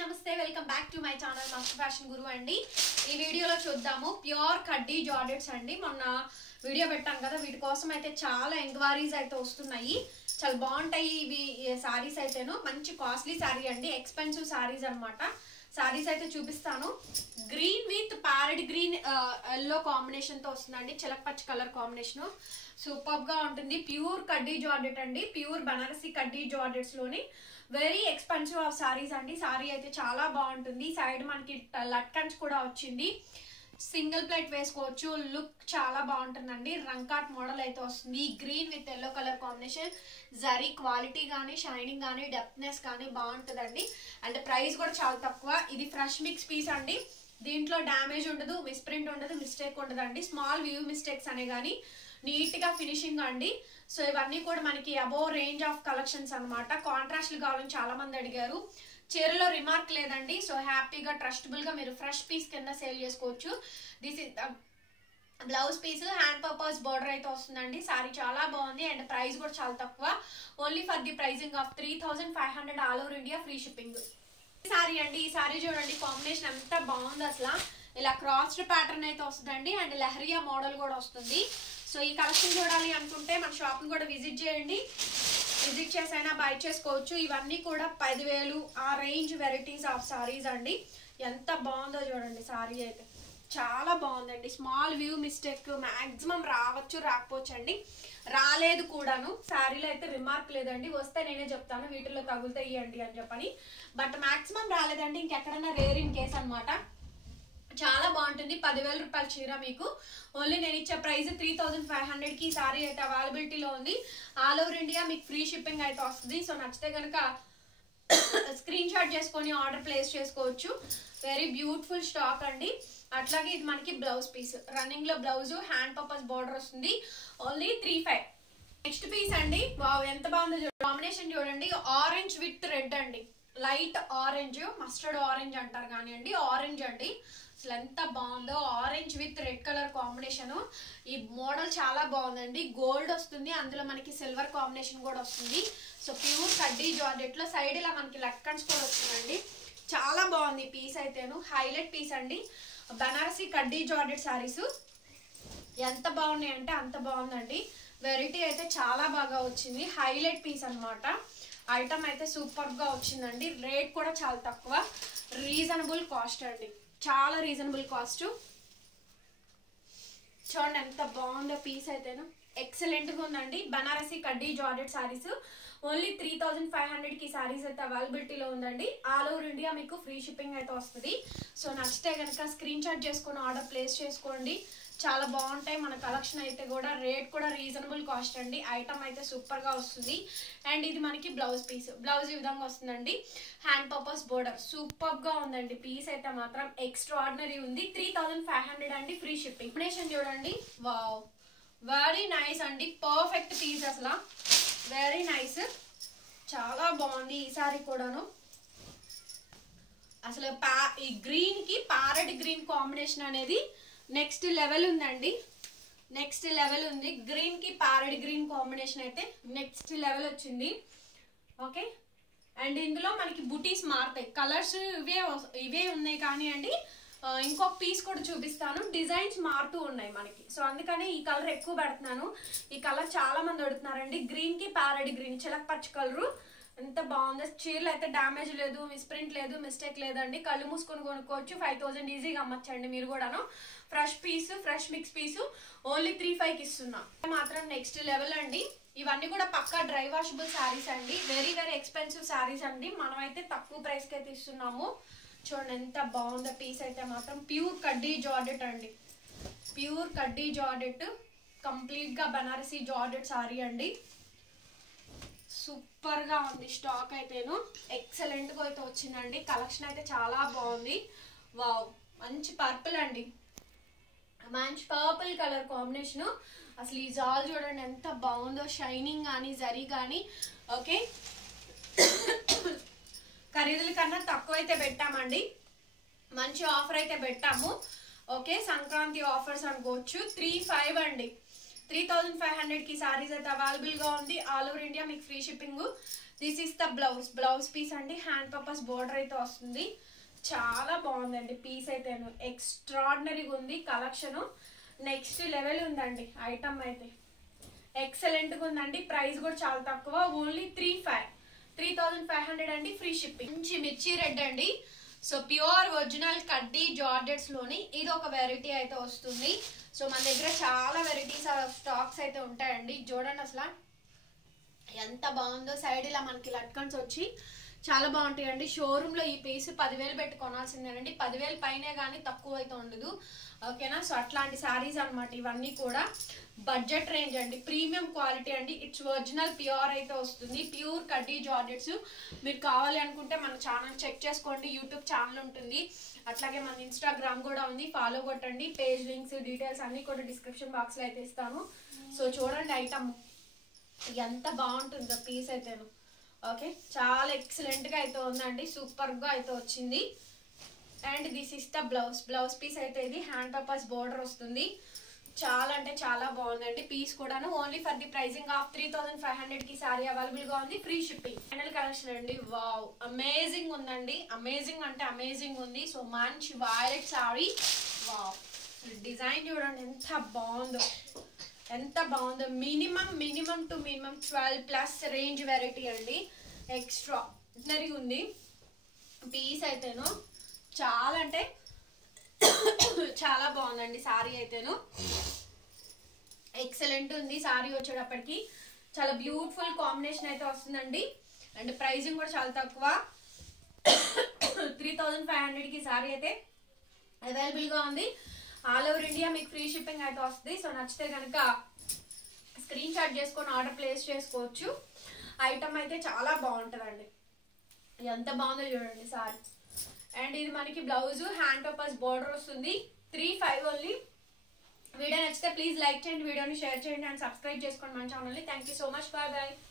నమస్తే welcome back to my channel master fashion guru అండి. ఈ వీడియోలో చూద్దాము ప్యూర్ కడ్డీ జార్జెట్స్ అండి. మొన్న వీడియో పెట్టాం కదా, వీటి కోసం అయితే చాలా ఎంక్వైరీస్ అయితే వస్తున్నాయి. చాలా బాగుంటాయి ఇవి సారీస్ అయితేను. మంచి కాస్ట్లీ సారీ అండి, ఎక్స్పెన్సివ్ సారీస్ అన్నమాట. సారీస్ అయితే చూపిస్తాను. Green with parrot green yellow combination తో వస్తుందండి. చిలకపచ్చ కలర్ కాంబినేషన్ సూపర్ గా ఉంటుంది. ప్యూర్ కడ్డీ జార్జెట్ అండి, ప్యూర్ బనారసి కడ్డీ జార్జెట్స్ లోని వెరీ ఎక్స్పెన్సివ్ ఆఫ్ సారీస్ అండి. సారీ అయితే చాలా బాగుంటుంది. సైడ్ మనకి లట్కన్స్ కూడా వచ్చింది. సింగిల్ ప్లేట్ వేసుకోవచ్చు. లుక్ చాలా బాగుంటుందండి. రంకాట్ మోడల్ అయితే వస్తుంది. Green with yellow colour combination. Zari quality కానీ షైనింగ్ కానీ డెప్త్నెస్ కానీ బాగుంటుందండి. అండ్ ప్రైస్ కూడా చాలా తక్కువ. ఇది ఫ్రెష్ మిక్స్ పీస్ అండి. దీంట్లో డ్యామేజ్ ఉండదు, మిస్ప్రింట్ ఉండదు, మిస్టేక్ ఉండదండి. స్మాల్ వ్యూ మిస్టేక్స్ అనే కానీ నీట్ గా ఫినిషింగ్ అండి. సో ఇవన్నీ కూడా మనకి అబోవ్ రేంజ్ ఆఫ్ కలెక్షన్స్ అనమాట. కాంట్రాస్ట్లు కావాలని చాలా మంది అడిగారు. చీరలో రిమార్క్ లేదండి. సో హ్యాపీగా ట్రస్టబుల్ గా మీరు ఫ్రెష్ పీస్ కింద సేల్ చేసుకోవచ్చు. This is blouse piece hand purpose border అయితే వస్తుందండి. సారీ చాలా బాగుంది అండ్ ప్రైస్ కూడా చాలా తక్కువ. Only for the prizing of 3500 all over India free shipping. Sari అండి. ఈ సారీ చూడండి, కాంబినేషన్ ఎంత బాగుంది అసలు. ఇలా క్రాస్డ్ ప్యాటర్న్ అయితే వస్తుందండి అండ్ లెహరియా మోడల్ కూడా వస్తుంది. సో ఈ కలెక్షన్ చూడాలి అనుకుంటే మన షాప్ ని కూడా విజిట్ చేయండి. విజిట్ చేసైనా బై చేసుకోవచ్చు. ఇవన్నీ కూడా 10,000 ఆ రేంజ్ వెరైటీస్ ఆఫ్ సారీస్ అండి. ఎంత బాగుందో చూడండి. సారీ అయితే చాలా బాగుందండి. స్మాల్ వ్యూ మిస్టేక్ మాక్సిమం రావచ్చు, రాకపోవచ్చు అండి. రాలేదు కూడాను. శారీలో అయితే రిమార్క్ లేదండి. వస్తే నేనే చెప్తాను వీటిలో తగులుతాయి అండి అని చెప్పని. బట్ మాక్సిమం రాలేదండి. ఇంకెక్కడైనా రేర్ ఇన్ కేస్ అనమాట. చాలా బాగుంటుంది. 10,000 రూపాయల చీర మీకు ఓన్లీ నేను ఇచ్చే ప్రైస్ 3500 కి సారీ అయితే అవైలబిలిటీలో ఉంది. ఆల్ ఓవర్ ఇండియా మీకు ఫ్రీ షిప్పింగ్ అయితే వస్తుంది. సో నచ్చితే కనుక స్క్రీన్ షాట్ చేసుకొని ఆర్డర్ ప్లేస్ చేసుకోవచ్చు. వెరీ బ్యూటిఫుల్ స్టాక్ అండి. అట్లాగే ఇది మనకి బ్లౌజ్ పీస్, రన్నింగ్ లో బ్లౌజ్ హ్యాండ్ పర్పస్ బార్డర్ వస్తుంది. ఓన్లీ 3500. నెక్స్ట్ పీస్ అండి. వావ్ ఎంత బాగుందో కాంబినేషన్ చూడండి. ఆరెంజ్ విత్ రెడ్ అండి. లైట్ ఆరెంజ్, మస్టర్డ్ ఆరెంజ్ అంటారు కానివ్వండి, ఆరెంజ్ అండి. అసలు ఎంత బాగుందో. Orange with red colour combination. ఈ మోడల్ చాలా బాగుందండి. గోల్డ్ వస్తుంది, అందులో మనకి సిల్వర్ కాంబినేషన్ కూడా వస్తుంది. సో ప్యూర్ కడ్డీ జార్జెట్ లో సైడ్ ఇలా మనకి లట్కన్స్ కూడా వస్తుందండి. చాలా బాగుంది పీస్ అయితేను. హైలైట్ పీస్ అండి. బనారసి కడ్డీ జార్జెట్ సారీస్ ఎంత బాగున్నాయి అంటే అంత బాగుందండి. వెరైటీ అయితే చాలా బాగా వచ్చింది. హైలైట్ పీస్ అనమాట. ఐటమ్ అయితే సూపర్ గా వచ్చిందండి. రేట్ కూడా చాలా తక్కువ, రీజనబుల్ కాస్ట్ అండి. చాలా రీజనబుల్ కాస్ట్. చూడండి ఎంత బాగుందో పీస్ అయితేను. ఎక్సలెంట్ గా ఉందండి. బనారసి కడ్డీ జార్జెట్ సారీస్ ఓన్లీ 3500 కి సారీస్ అయితే అవైలబిలిటీలో ఉందండి. ఆల్ ఓవర్ ఇండియా మీకు ఫ్రీ షిప్పింగ్ అయితే వస్తుంది. సో నచ్చితే కనుక స్క్రీన్ షాట్ చేసుకొని ఆర్డర్ ప్లేస్ చేసుకోండి. చాలా బాగుంటాయి మన కలెక్షన్ అయితే కూడా. రేట్ కూడా రీజనబుల్ కాస్ట్ అండి. ఐటమ్ అయితే సూపర్ గా వస్తుంది. అండ్ ఇది మనకి బ్లౌజ్ పీస్. బ్లౌజ్ ఈ విధంగా వస్తుందండి. హ్యాండ్ పర్పస్ బోర్డర్ సూపర్ గా ఉందండి. పీస్ అయితే మాత్రం ఎక్స్ట్రాడినరీ ఉంది. 3500 అండి, ఫ్రీ షిప్పింగ్. కాంబినేషన్ చూడండి. వావ్ వెరీ నైస్ అండి. పర్ఫెక్ట్ పీస్ అసలు. Very nice. చాలా బాగుంది ఈ సారీ కూడాను. అసలు ఈ గ్రీన్ కి ప్యారెట్ గ్రీన్ కాంబినేషన్ అనేది నెక్స్ట్ లెవెల్ ఉందండి. నెక్స్ట్ లెవెల్ ఉంది. గ్రీన్ కి ప్యారెట్ గ్రీన్ కాంబినేషన్ అయితే నెక్స్ట్ లెవెల్ వచ్చింది. ఓకే. అండ్ ఇందులో మనకి బుటీస్ మారుతాయి. కలర్స్ ఇవే ఉన్నాయి కానీ అండి ఇంకొక పీస్ కూడా చూపిస్తాను. డిజైన్స్ మారుతూ ఉన్నాయి మనకి. సో అందుకనే ఈ కలర్ ఎక్కువ పెడుతున్నాను. ఈ కలర్ చాలా మంది అడుగుతున్నారండి. గ్రీన్ కి ప్యారెట్ గ్రీన్, చిలకపచ్చ కలరు ఎంత బాగుందో. చీరలు అయితే డ్యామేజ్ లేదు, మిస్ప్రింట్ లేదు, మిస్టేక్ లేదండి. కళ్ళు మూసుకొని కొనుక్కోవచ్చు. 5000 ఈజీగా అమ్మచ్చండి మీరు కూడాను. ఫ్రెష్ పీస్, ఫ్రెష్ మిక్స్ పీసు ఓన్లీ 3500 ఇస్తున్నా. మాత్రం నెక్స్ట్ లెవెల్ అండి. ఇవన్నీ కూడా పక్కా డ్రై వాషబుల్ శారీస్ అండి. వెరీ వెరీ ఎక్స్పెన్సివ్ శారీస్ అండి. మనమైతే తక్కువ ప్రైస్ కి అయితే ఇస్తున్నాము. చూడండి ఎంత బాగుందో పీస్ అయితే మాత్రం. ప్యూర్ కడ్డీ జార్జెట్ అండి. ప్యూర్ కడ్డీ జార్జెట్, కంప్లీట్ గా బనారసి జార్జెట్ సారీ అండి. సూపర్ గా ఉంది స్టాక్ అయితేను. ఎక్సలెంట్ గా అయితే వచ్చిందండి. కలెక్షన్ అయితే చాలా బాగుంది. వావ్ మంచి పర్పుల్ అండి. మంచి పర్పుల్ కలర్ కాంబినేషన్. అసలు ఈ జాల్ చూడండి ఎంత బాగుందో. షైనింగ్ కానీ జరీ కానీ. ఓకే. ఖరీదుల కన్నా తక్కువ అయితే పెట్టామండి. మంచి ఆఫర్ అయితే పెట్టాము. ఓకే. సంక్రాంతి ఆఫర్స్ అనుకోవచ్చు. 3500 అండి. 3500 కి సారీస్ అయితే అవైలబుల్ గా ఉంది. ఆల్ ఓవర్ ఇండియా మీకు free shipping. This is the blouse piece అండి. హ్యాండ్ పర్పస్ బోర్డర్ అయితే వస్తుంది. చాలా బాగుందండి పీస్ అయితే, ఎక్స్ట్రాడినరీగా ఉంది కలెక్షన్. నెక్స్ట్ లెవెల్ ఉందండి ఐటమ్ అయితే, ఎక్సలెంట్గా ఉందండి. ప్రైస్ కూడా చాలా తక్కువ, ఓన్లీ 3,500 అండి, ఫ్రీ షిప్పింగ్. మంచి మిర్చి రెడ్ అండి. సో ప్యూర్ ఒరిజినల్ కడ్డీ జార్జెట్స్ లోని ఇది ఒక వెరైటీ అయితే వస్తుంది. సో మన దగ్గర చాలా వెరైటీస్ స్టాక్స్ అయితే ఉంటాయండి. చూడండి అసలు ఎంత బాగుందో. సైడ్ ఇలా మనకి లట్కన్స్ వచ్చి చాలా బాగుంటాయండి. షోరూమ్ లో ఈ పీస్ 10,000 పెట్టి కొనాల్సిందేనండి. 10,000 పైనే కానీ తక్కువ అయితే ఉండదు. ఓకేనా. సో అట్లాంటి శారీస్ అనమాట ఇవన్నీ కూడా. బడ్జెట్ రేంజ్ అండి, ప్రీమియం క్వాలిటీ అండి. ఇట్స్ ఒరిజినల్ ప్యూర్ అయితే వస్తుంది. ప్యూర్ కడ్డీ జార్జెట్స్. మీరు కావాలి అనుకుంటే మన ఛానల్ చెక్ చేసుకోండి. యూట్యూబ్ ఛానల్ ఉంటుంది, అట్లాగే మన ఇన్స్టాగ్రామ్ కూడా ఉంది, ఫాలో కొట్టండి. పేజ్ లింక్స్ డీటెయిల్స్ అన్ని కూడా డిస్క్రిప్షన్ బాక్స్ లో అయితే ఇస్తాను. సో చూడండి ఐటమ్ ఎంత బాగుంటుందో పీస్ అయితే. ఓకే, చాలా ఎక్సలెంట్ గా అయితే ఉందండి, సూపర్ గా అయితే వచ్చింది. And this is the blouse piece అయితే ఇది హ్యాండ్ పర్పస్ బోర్డర్ వస్తుంది. చాలా అంటే చాలా బాగుందండి పీస్ కూడాను. Only for the prizing of 3,500 కి సారీ అవైలబుల్ గా ఉంది, ఫ్రీ షిప్పింగ్. ఫైనల్ కలెక్షన్ అండి. వావ్, అమేజింగ్ ఉందండి, అమేజింగ్ అంటే అమేజింగ్ ఉంది. సో మంచి వైలెట్ సారీ. వావ్, డిజైన్ చూడండి ఎంత బాగుందో, ఎంత బాగుందో. Minimum to minimum 12+ range variety అండి. ఎక్స్ట్రాడినరీ ఉంది పీస్ అయితేను. చాలా అంటే చాలా బాగుందండి సారీ అయితేను. ఎక్సలెంట్ ఉంది సారీ వచ్చేటప్పటికి. చాలా బ్యూటిఫుల్ కాంబినేషన్ అయితే వస్తుందండి. అండ్ ప్రైజింగ్ కూడా చాలా తక్కువ, 3,500 కి సారీ అయితే అవైలబుల్ గా ఉంది. ఆల్ ఓవర్ ఇండియా మీకు ఫ్రీ షిప్పింగ్ అయితే వస్తుంది. సో నచ్చితే కనుక స్క్రీన్ షాట్ చేసుకొని ఆర్డర్ ప్లేస్ చేసుకోవచ్చు. ఐటమ్ అయితే చాలా బాగుంటుందండి, ఎంత బాగుందో చూడండి సారీ. అండ్ ఇది మనకి బ్లౌజ్ హ్యాండ్ పర్పస్ బోర్డర్ వస్తుంది. 3,500 ఓన్లీ. వీడియో నచ్చితే ప్లీజ్ లైక్ చేయండి, వీడియోని షేర్ చేయండి అండ్ సబ్స్క్రైబ్ చేసుకోండి మన ఛానల్ని. Thank you so much, bye bye.